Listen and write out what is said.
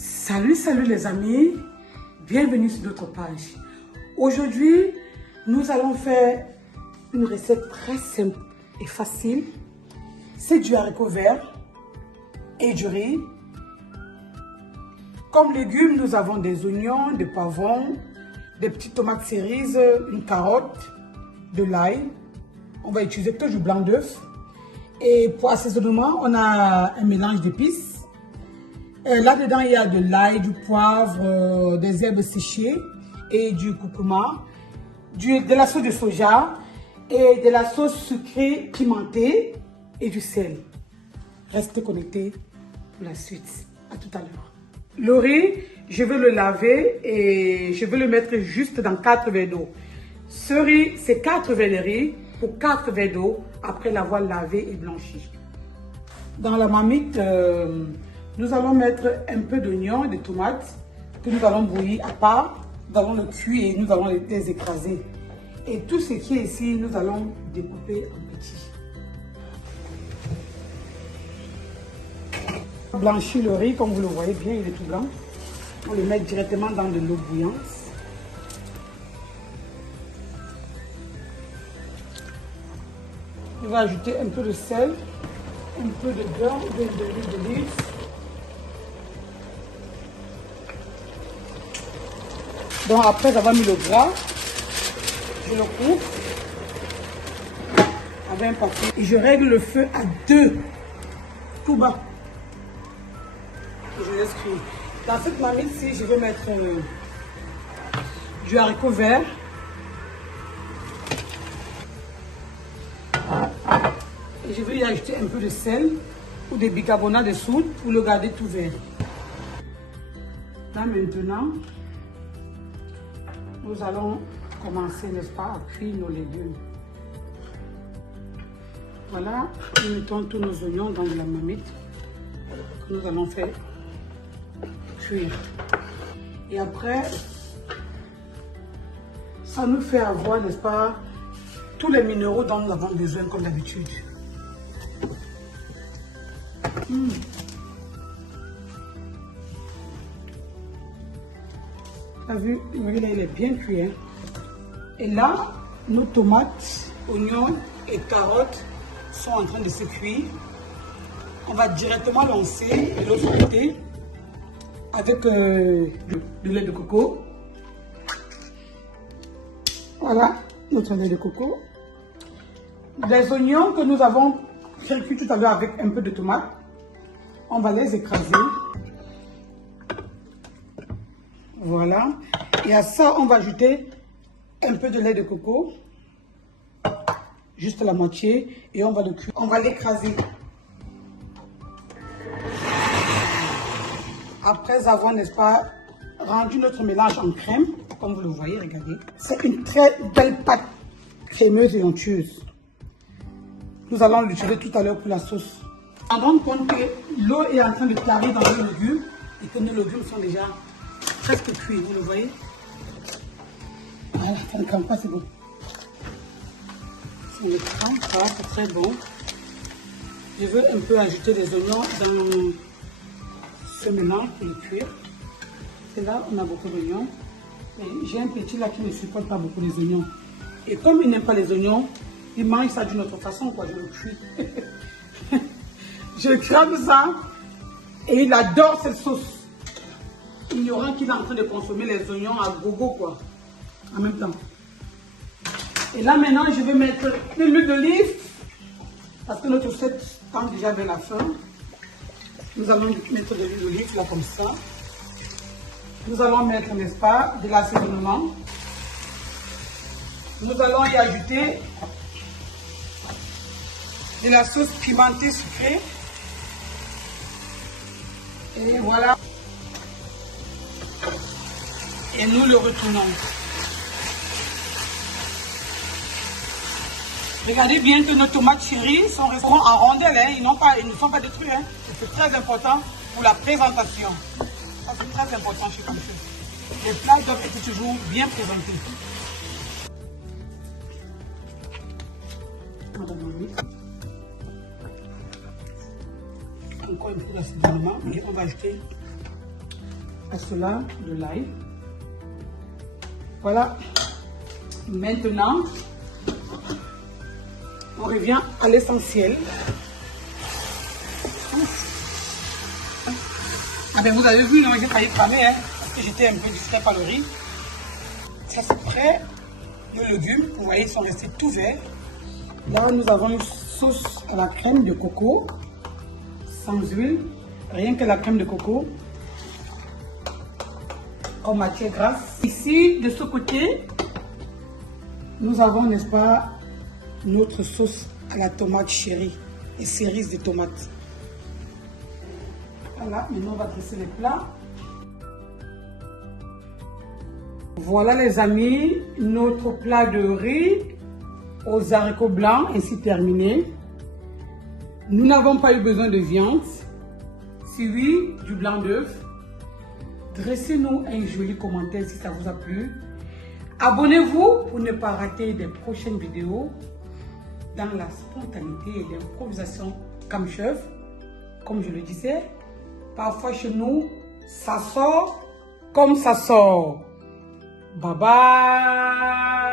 Salut les amis, bienvenue sur notre page. Aujourd'hui, nous allons faire une recette très simple et facile. C'est du haricot vert et du riz. Comme légumes, nous avons des oignons, des poivrons, des petites tomates cerises, une carotte, de l'ail. On va utiliser que du blanc d'œuf. Et pour assaisonnement, on a un mélange d'épices. Là-dedans, il y a de l'ail, du poivre, des herbes séchées et du curcuma, de la sauce de soja et de la sauce sucrée pimentée et du sel. Restez connectés pour la suite. À tout à l'heure. Le riz, je vais le laver et je vais le mettre juste dans 4 verres d'eau. Ce riz, c'est 4 verres de riz pour 4 verres d'eau après l'avoir lavé et blanchi. Dans la marmite, nous allons mettre un peu d'oignon et de tomates que nous allons bouillir à part. Nous allons le cuire et nous allons les écraser. Et tout ce qui est ici, nous allons découper en petits. Blanchir le riz, comme vous le voyez bien, il est tout blanc. On le met directement dans de l'eau bouillante. On va ajouter un peu de sel, un peu de beurre, de l'huile d'olive. Donc après avoir mis le gras, je le coupe avec un papier et je règle le feu à 2, tout bas. Et je laisse cuire. Dans cette marmite-ci, je vais mettre du haricot vert. Et je vais y ajouter un peu de sel ou de bicarbonate de soude pour le garder tout vert. Là maintenant, nous allons commencer, n'est-ce pas, à cuire nos légumes. Voilà, nous mettons tous nos oignons dans la marmite que nous allons faire cuire. Et après, ça nous fait avoir, n'est-ce pas, tous les minéraux dont nous avons besoin comme d'habitude. T'as vu, il est bien cuit. Hein? Et là, nos tomates, oignons et carottes sont en train de se cuire. On va directement lancer de l'autre côté avec de lait de coco. Voilà, notre lait de coco. Les oignons que nous avons fait cuire tout à l'heure avec un peu de tomate, on va les écraser. Voilà. Et à ça, on va ajouter un peu de lait de coco. Juste la moitié. Et on va le cuire. On va l'écraser. Après avoir, n'est-ce pas, rendu notre mélange en crème, comme vous le voyez, regardez. C'est une très belle pâte crémeuse et onctueuse. Nous allons l'utiliser tout à l'heure pour la sauce. On rend compte que l'eau est en train de clarer dans nos légumes et que nos légumes sont déjà presque cuits, vous le voyez. Voilà, ça ne crame pas, c'est bon. Ça ne crame pas, c'est très bon. Je veux un peu ajouter des oignons dans ce mélange pour le cuire. C'est là, on a beaucoup d'oignons. J'ai un petit là qui ne supporte pas beaucoup les oignons. Et comme il n'aime pas les oignons, il mange ça d'une autre façon, quoi. Je le cuis. Je crame ça et il adore cette sauce. Ignorant qu'il est en train de consommer les oignons à gogo, quoi, en même temps. Et là maintenant, je vais mettre de l'huile d'olive parce que notre recette tend déjà vers la fin. Nous allons mettre de l'huile d'olive là comme ça. Nous allons mettre, n'est-ce pas, de l'assaisonnement. Nous allons y ajouter de la sauce pimentée sucrée. Et voilà. Et nous le retournons. Regardez bien que nos tomates cerises sont restées en rondelles, hein. Ils ne sont pas détruits. Hein. C'est très important pour la présentation. Ça, c'est très important chez Comme ça. Les plats doivent être toujours bien présentés. Encore un peu d'assaisonnement et on va ajouter à cela de l'ail. Voilà. Maintenant, on revient à l'essentiel. Ah ben vous avez vu, j'ai failli cramer, hein, parce que j'étais un peu distrait par le riz. Ça c'est prêt. Les légumes, vous voyez, ils sont restés tout verts. Là, nous avons une sauce à la crème de coco, sans huile, rien que la crème de coco, en matière grasse. Ici, de ce côté, nous avons, n'est-ce pas, notre sauce à la tomate chérie, et cerises de tomates. Voilà, maintenant on va dresser les plats. Voilà les amis, notre plat de riz aux haricots blancs ainsi terminé. Nous n'avons pas eu besoin de viande. Si oui, du blanc d'œuf. Dressez-nous un joli commentaire si ça vous a plu. Abonnez-vous pour ne pas rater des prochaines vidéos dans la spontanéité et l'improvisation comme chef. Comme je le disais, parfois chez nous, ça sort comme ça sort. Bye bye.